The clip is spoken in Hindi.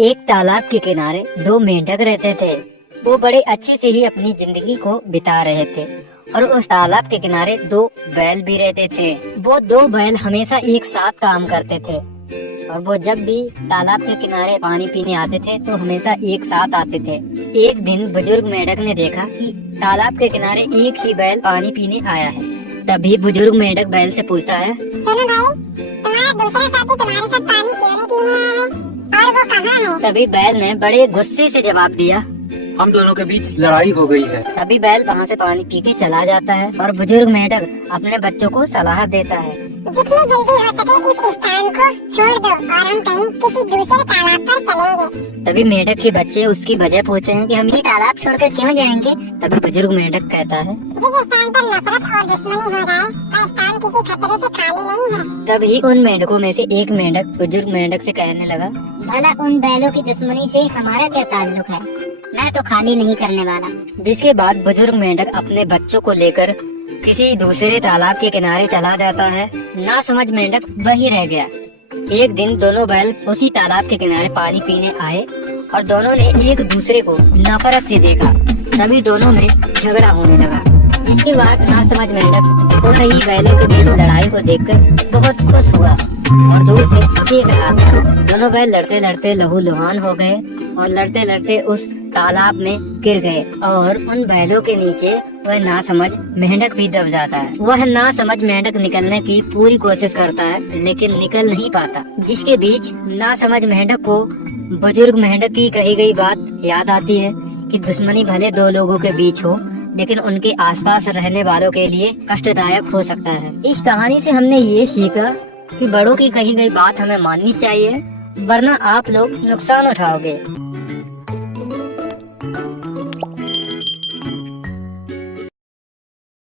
एक तालाब के किनारे दो मेंढक रहते थे। वो बड़े अच्छे से ही अपनी जिंदगी को बिता रहे थे और उस तालाब के किनारे दो बैल भी रहते थे। वो दो बैल हमेशा एक साथ काम करते थे और वो जब भी तालाब के किनारे पानी पीने आते थे तो हमेशा एक साथ आते थे। एक दिन बुजुर्ग मेंढक ने देखा कि तालाब के किनारे एक ही बैल पानी पीने आया है। तभी बुजुर्ग मेंढक बैल से पूछता है, सुनो भाई, तुम्हारा दूसरा साथी तुम्हारे साथ पानी क्यों नहीं पीने आया है और वो कहाँ है? तभी बैल ने बड़े गुस्से से जवाब दिया, हम दोनों के बीच लड़ाई हो गई है। तभी बैल वहाँ से पानी पी के चला जाता है और बुजुर्ग मेंढक अपने बच्चों को सलाह देता है, जितनी जल्दी हो सके इस स्थान को छोड़ दो और हम कहीं किसी दूसरे तालाब पर चलेंगे। तभी मेंढक के बच्चे उसकी वजह पूछते हैं कि हम ये तालाब छोड़कर क्यों जाएंगे। तभी बुजुर्ग मेंढक कहता है, जिस स्थान पर नफरत और दुश्मनी हो रहा है वह स्थान किसी खतरे से खाली नहीं है। तभी उन मेंढकों में से एक मेंढक बुजुर्ग मेंढक से कहने लगा, भला उन बैलों की दुश्मनी से हमारा क्या ताल्लुक है? मैं तो खाली नहीं करने वाला। जिसके बाद बुजुर्ग मेंढक अपने बच्चों को लेकर किसी दूसरे तालाब के किनारे चला जाता है। ना समझ मेंढक वही रह गया। एक दिन दोनों बैल उसी तालाब के किनारे पानी पीने आए और दोनों ने एक दूसरे को नफरत से देखा। तभी दोनों में झगड़ा होने लगा। इसके बाद ना समझ मेंढक हो रही बैलों के बीच लड़ाई को देखकर बहुत खुश हुआ और दूर से देख रहा था। दोनों बैल लड़ते लड़ते लहूलुहान हो गए और लड़ते लड़ते उस तालाब में गिर गए और उन बैलों के नीचे वह नासमझ मेंढक भी दब जाता है। वह नासमझ मेंढक निकलने की पूरी कोशिश करता है लेकिन निकल नहीं पाता। जिसके बीच नासमझ मेंढक को बुजुर्ग मेंढक की कही गई बात याद आती है कि दुश्मनी भले दो लोगों के बीच हो लेकिन उनके आसपास रहने वालों के लिए कष्टदायक हो सकता है। इस कहानी से हमने ये सीखा कि बड़ों की कही गई बात हमें माननी चाहिए, वरना आप लोग नुकसान उठाओगे।